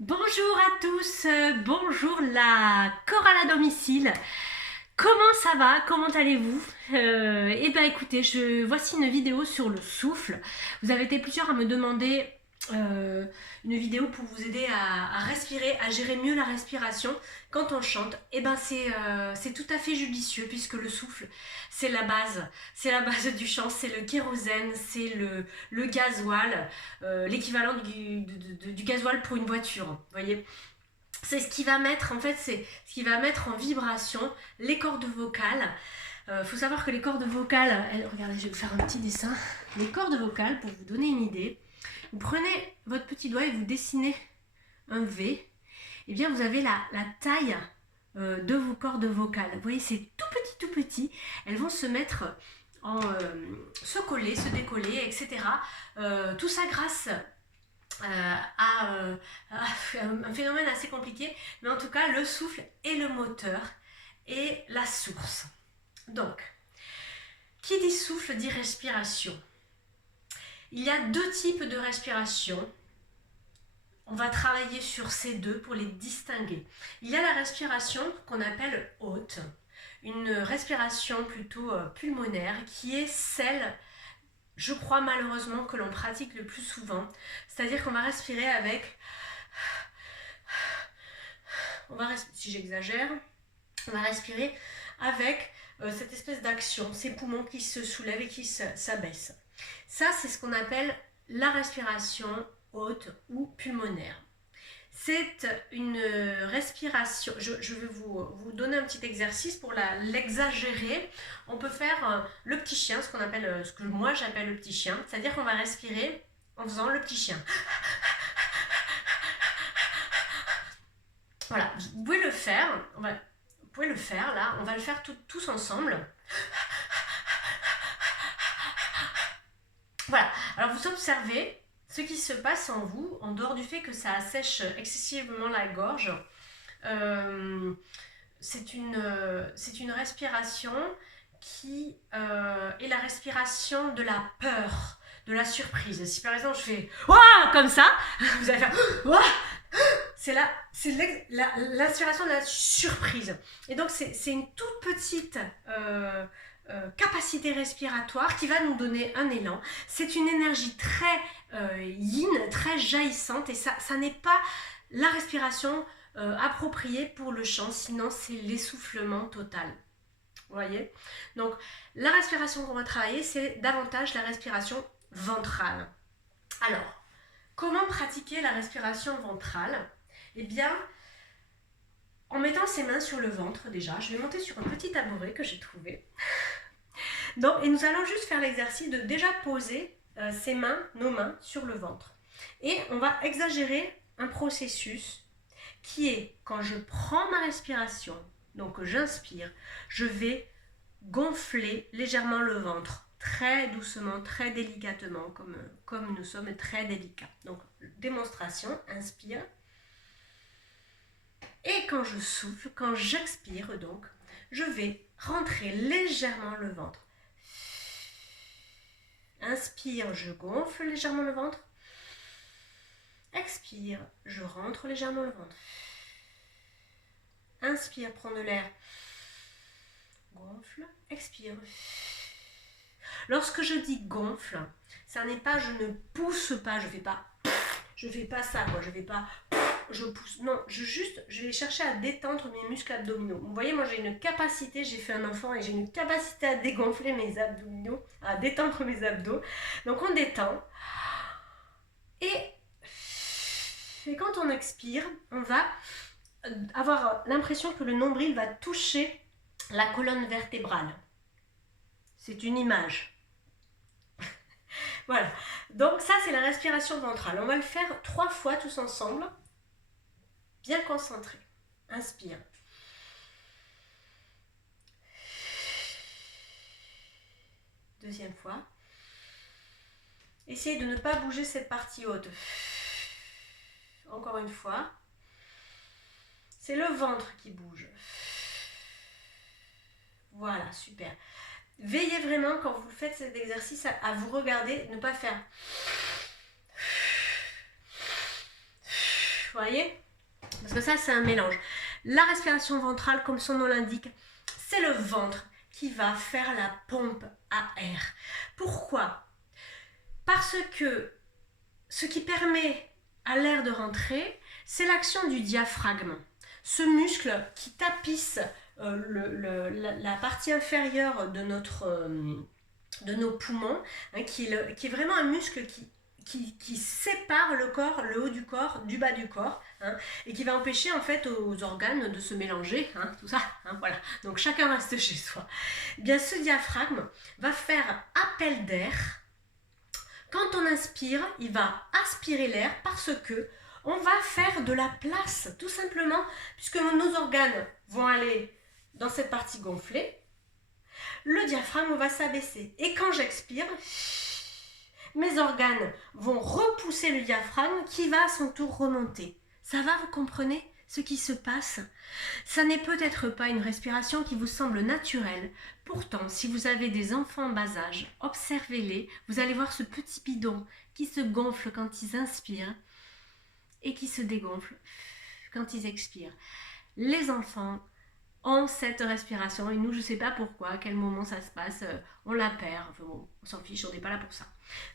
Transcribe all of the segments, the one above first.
Bonjour à tous, bonjour la chorale à domicile. Comment ça va? Comment allez-vous? Eh ben écoutez, voici une vidéo sur le souffle. Vous avez été plusieurs à me demander une vidéo pour vous aider à respirer, à gérer mieux la respiration quand on chante. Eh ben c'est tout à fait judicieux puisque le souffle, c'est la base du chant, c'est le kérosène, c'est le gasoil, l'équivalent du gasoil pour une voiture. Vous voyez? C'est ce qui va mettre en fait, c'est ce qui va mettre en vibration les cordes vocales. Faut savoir que les cordes vocales, regardez, je vais vous faire un petit dessin. Les cordes vocales, pour vous donner une idée, vous prenez votre petit doigt et vous dessinez un V. Et bien vous avez la taille de vos cordes vocales. Vous voyez, c'est tout petit. Elles vont se mettre se coller, se décoller, etc. Tout ça grâce à un phénomène assez compliqué, mais en tout cas le souffle est le moteur et la source. Donc, qui dit souffle dit respiration. Il y a deux types de respiration. On va travailler sur ces deux pour les distinguer. Il y a la respiration qu'on appelle haute, une respiration plutôt pulmonaire qui est celle, je crois malheureusement, que l'on pratique le plus souvent. C'est-à-dire qu'on va respirer avec, si j'exagère, on va respirer avec cette espèce d'action, ces poumons qui se soulèvent et qui s'abaissent. Ça, c'est ce qu'on appelle la respiration haute ou pulmonaire. C'est une respiration, je vais vous donner un petit exercice pour l'exagérer. On peut faire le petit chien, ce que moi j'appelle le petit chien, c'est-à-dire qu'on va respirer en faisant le petit chien. Voilà, vous pouvez le faire, là, on va le faire tous ensemble. Voilà, alors vous observez ce qui se passe en vous, en dehors du fait que ça assèche excessivement la gorge. C'est une respiration qui est la respiration de la peur, de la surprise. Si par exemple je fais « Ouah !» comme ça, vous allez faire « Ouah !» C'est l'inspiration de la surprise. Et donc c'est une toute petite capacité respiratoire qui va nous donner un élan. C'est une énergie très yin, très jaillissante, et ça n'est pas la respiration appropriée pour le chant, sinon c'est l'essoufflement total. Vous voyez? Donc la respiration qu'on va travailler, c'est davantage la respiration ventrale. Alors, comment pratiquer la respiration ventrale? Eh bien, en mettant ses mains sur le ventre déjà, je vais monter sur un petit tabouret que j'ai trouvé. Donc, et nous allons juste faire l'exercice de déjà poser nos mains sur le ventre. Et on va exagérer un processus qui est, quand je prends ma respiration, donc j'inspire, je vais gonfler légèrement le ventre, très doucement, très délicatement, comme nous sommes très délicats. Donc, démonstration, inspire. Et quand je souffle, quand j'expire donc, je vais rentrer légèrement le ventre. Inspire, je gonfle légèrement le ventre. Expire, je rentre légèrement le ventre. Inspire, prends de l'air. Gonfle, expire. Lorsque je dis gonfle, ça n'est pas je ne pousse pas, je fais pas ça, quoi, je vais pas je pousse. Non, je vais chercher à détendre mes muscles abdominaux. Vous voyez, moi j'ai une capacité, j'ai fait un enfant et j'ai une capacité à dégonfler mes abdominaux, à détendre mes abdos. Donc on détend. Et quand on expire, on va avoir l'impression que le nombril va toucher la colonne vertébrale. C'est une image. Voilà. Donc ça, c'est la respiration ventrale. On va le faire 3 fois tous ensemble. Bien concentré. Inspire. Deuxième fois. Essayez de ne pas bouger cette partie haute. Encore une fois. C'est le ventre qui bouge. Voilà, super. Veillez vraiment quand vous faites cet exercice à vous regarder, ne pas faire. voyez? Parce que ça, c'est un mélange. La respiration ventrale, comme son nom l'indique, c'est le ventre qui va faire la pompe à air. Pourquoi? Parce que ce qui permet à l'air de rentrer, c'est l'action du diaphragme. Ce muscle qui tapisse la partie inférieure de nos poumons, hein, qui est vraiment un muscle qui sépare le corps, le haut du corps, du bas du corps, hein, et qui va empêcher en fait aux organes de se mélanger, hein, tout ça, hein, voilà. Donc chacun reste chez soi. Eh bien, ce diaphragme va faire appel d'air. Quand on inspire, il va aspirer l'air parce que on va faire de la place, tout simplement, puisque nos organes vont aller dans cette partie gonflée. Le diaphragme va s'abaisser. Et quand j'expire, mes organes vont repousser le diaphragme qui va à son tour remonter. Ça va, vous comprenez ce qui se passe? Ça n'est peut-être pas une respiration qui vous semble naturelle. Pourtant, si vous avez des enfants en bas âge, observez-les. Vous allez voir ce petit bidon qui se gonfle quand ils inspirent et qui se dégonfle quand ils expirent. Les enfants ont cette respiration et nous, je ne sais pas pourquoi, à quel moment ça se passe, on la perd, enfin bon, on s'en fiche, on n'est pas là pour ça.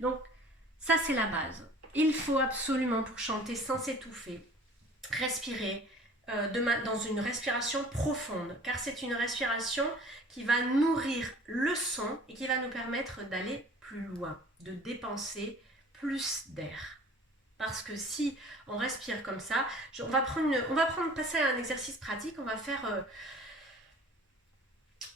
Donc ça, c'est la base. Il faut absolument, pour chanter sans s'étouffer, respirer dans une respiration profonde, car c'est une respiration qui va nourrir le son et qui va nous permettre d'aller plus loin, de dépenser plus d'air. Parce que si on respire comme ça, on va passer à un exercice pratique, on va faire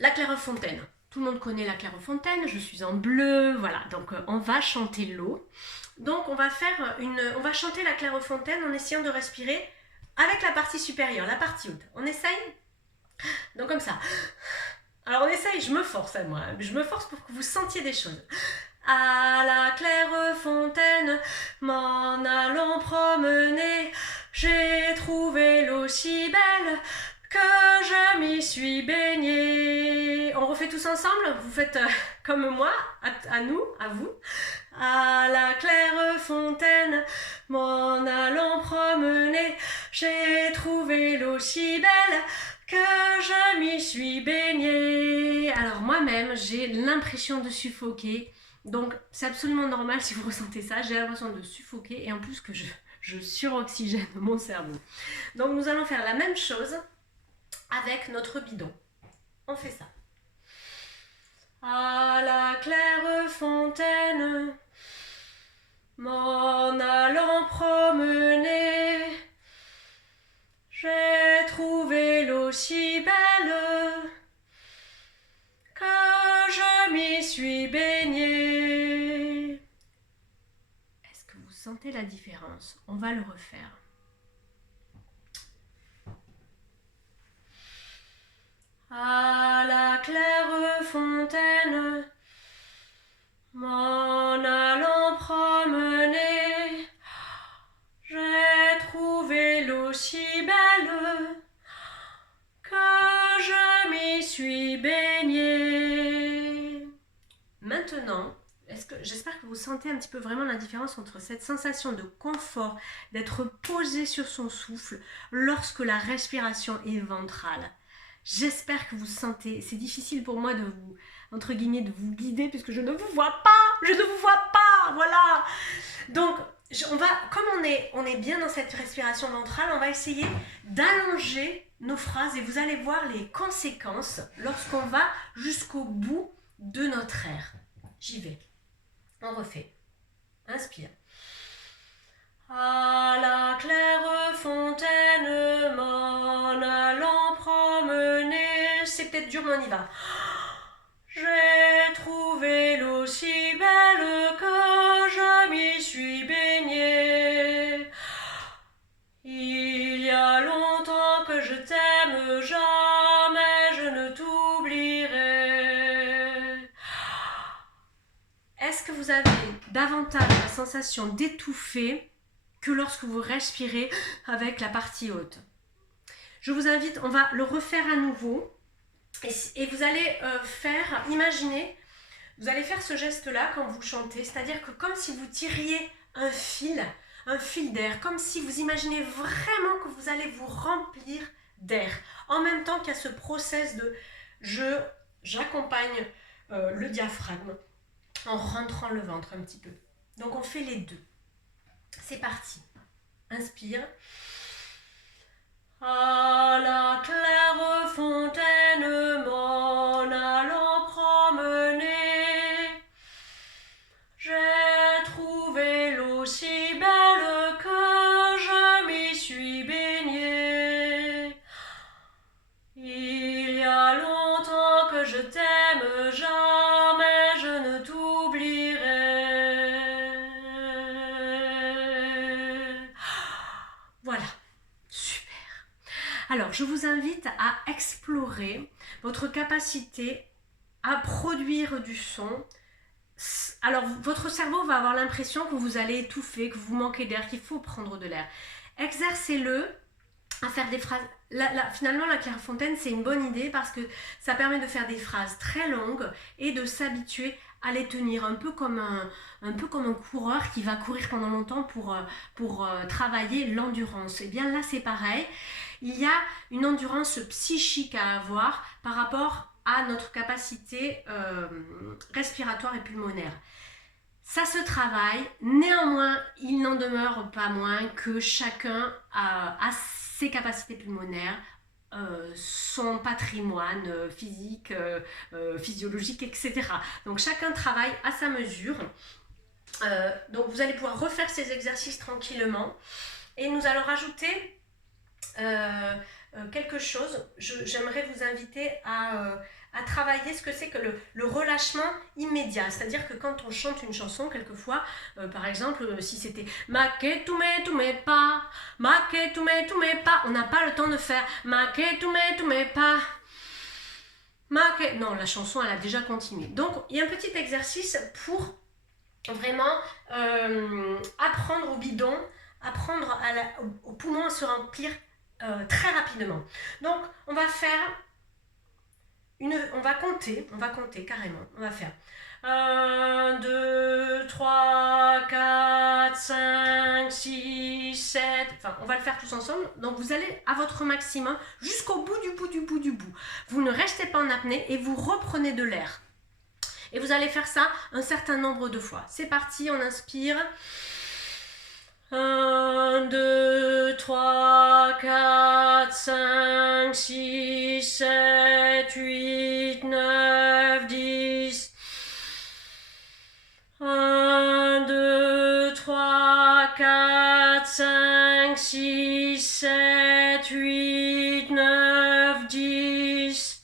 la clairefontaine. Tout le monde connaît la clairefontaine, je suis en bleu, voilà. Donc on va chanter l'eau. Donc on va chanter la clairefontaine en essayant de respirer avec la partie supérieure, la partie haute. On essaye? Donc comme ça. Alors on essaye, je me force à moi, je me force pour que vous sentiez des choses. À la clairefontaine, m'en allant promener, j'ai trouvé l'eau si belle que je m'y suis baignée. On refait tous ensemble? Vous faites comme moi, à nous, à vous. À la clairefontaine, m'en allant promener, j'ai trouvé l'eau si belle que je m'y suis baignée. Alors moi-même, j'ai l'impression de suffoquer. Donc c'est absolument normal si vous ressentez ça, j'ai l'impression de suffoquer et en plus que je suroxygène mon cerveau. Donc nous allons faire la même chose avec notre bidon. On fait ça. À la clairefontaine, m'en allant promener, j'ai trouvé l'eau si belle que je m'y suis baignée. Est-ce que vous sentez la différence? On va le refaire. À la clairefontaine, m'en allant promener, j'ai trouvé l'eau si belle que je m'y suis baignée. Maintenant, j'espère que vous sentez un petit peu vraiment la différence entre cette sensation de confort, d'être posé sur son souffle lorsque la respiration est ventrale. J'espère que vous sentez, c'est difficile pour moi de vous, entre guillemets, de vous guider puisque je ne vous vois pas, voilà. Donc, comme on est bien dans cette respiration ventrale, on va essayer d'allonger nos phrases et vous allez voir les conséquences lorsqu'on va jusqu'au bout de notre air. J'y vais. On refait. Inspire. À la clairefontaine, m'en allant promener. C'est peut-être dur, mais on y va. J'ai trouvé l'eau si belle que je m'y suis baignée. Il y a longtemps que je t'aime, jamais je ne t'oublierai. Est-ce que vous avez davantage la sensation d'étouffer que lorsque vous respirez avec la partie haute? Je vous invite, on va le refaire à nouveau et vous allez imaginez, vous allez faire ce geste-là quand vous chantez, c'est-à-dire que comme si vous tiriez un fil un fil d'air, comme si vous imaginez vraiment que vous allez vous remplir d'air. En même temps qu'il y a ce process de j'accompagne le diaphragme en rentrant le ventre un petit peu. Donc on fait les deux. C'est parti. Inspire. À la claire fontaine m'en allant promener, j'ai trouvé l'eau si belle que je m'y suis baignée. Il y a longtemps que je t'aime, jamais je ne t'oublierai. Voilà, super. Alors, je vous invite à explorer votre capacité à produire du son. Alors, votre cerveau va avoir l'impression que vous allez étouffer, que vous manquez d'air, qu'il faut prendre de l'air. Exercez-le à faire des phrases. Finalement, la clairefontaine, c'est une bonne idée parce que ça permet de faire des phrases très longues et de s'habituer à les tenir, un peu comme un coureur qui va courir pendant longtemps pour travailler l'endurance. Et bien là, c'est pareil. Il y a une endurance psychique à avoir par rapport à notre capacité respiratoire et pulmonaire. Ça se travaille, néanmoins, il n'en demeure pas moins que chacun a ses capacités pulmonaires, son patrimoine physique, physiologique, etc. Donc chacun travaille à sa mesure. Donc vous allez pouvoir refaire ces exercices tranquillement. Et nous allons rajouter quelque chose. J'aimerais vous inviter à travailler ce que c'est que le relâchement immédiat. C'est-à-dire que quand on chante une chanson, quelquefois, par exemple, si c'était « Make tu me pas, make tu me pas », on n'a pas le temps de faire « Make tu me pas ». Non, la chanson, elle a déjà continué. Donc, il y a un petit exercice pour vraiment apprendre au bidon, apprendre au poumon à se remplir très rapidement. Donc, on va faire on va compter carrément. On va faire 1, 2, 3, 4, 5, 6, 7. Enfin, on va le faire tous ensemble. Donc, vous allez à votre maximum jusqu'au bout du bout. Vous ne restez pas en apnée et vous reprenez de l'air. Et vous allez faire ça un certain nombre de fois. C'est parti, on inspire. 1, 2, 3, 4, 5, 6, 7, 8, 9, 10. 1, 2, 3, 4, 5, 6, 7, 8, 9, 10.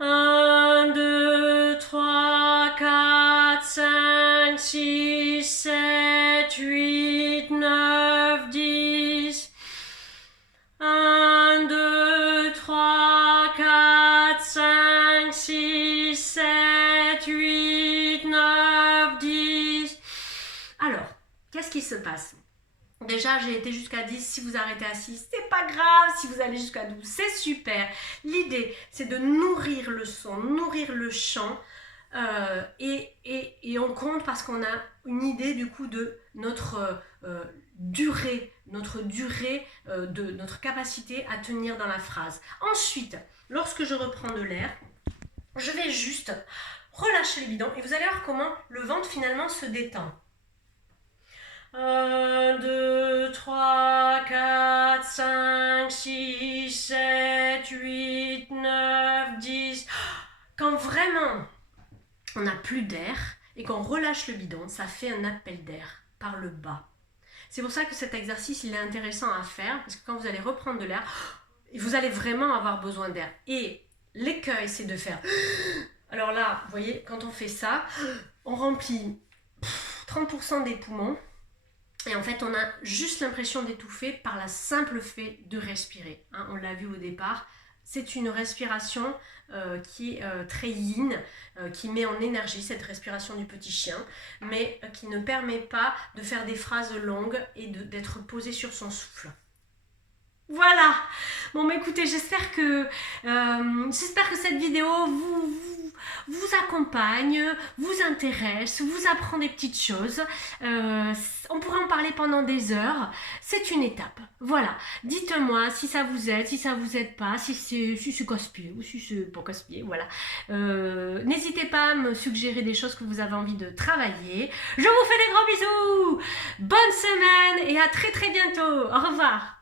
1, 2, 3, 4, 5, 6, 7, 8, 9, 10. 1, 2, 3, 4, 5, 6, 7, 8, 9, 10. Alors, qu'est-ce qui se passe? Déjà, j'ai été jusqu'à 10. Si vous arrêtez à 6, c'est pas grave. Si vous allez jusqu'à 12, c'est super. L'idée, c'est de nourrir le son, nourrir le chant. Et on compte parce qu'on a une idée du coup de notre durée, de notre capacité à tenir dans la phrase. Ensuite, lorsque je reprends de l'air, je vais juste relâcher le bidon et vous allez voir comment le ventre finalement se détend. 1, 2, 3, 4, 5, 6, 7, 8, 9, 10. Quand vraiment on n'a plus d'air et qu'on relâche le bidon, ça fait un appel d'air par le bas. C'est pour ça que cet exercice, il est intéressant à faire parce que quand vous allez reprendre de l'air, vous allez vraiment avoir besoin d'air. Et l'écueil, c'est de faire... Alors là, vous voyez, quand on fait ça, on remplit 30% des poumons. Et en fait, on a juste l'impression d'étouffer par la simple fait de respirer. Hein, on l'a vu au départ. C'est une respiration qui est très yin, qui met en énergie cette respiration du petit chien, mais qui ne permet pas de faire des phrases longues et d'être posé sur son souffle. Voilà. Bon, mais écoutez, j'espère que cette vidéo vous accompagne, vous intéresse, vous apprend des petites choses. On pourrait en parler pendant des heures. C'est une étape. Voilà. Dites-moi si ça vous aide, si ça vous aide pas, si c'est casse-pied ou si c'est pas casse-pied. Voilà. N'hésitez pas à me suggérer des choses que vous avez envie de travailler. Je vous fais des gros bisous. Bonne semaine et à très très bientôt. Au revoir.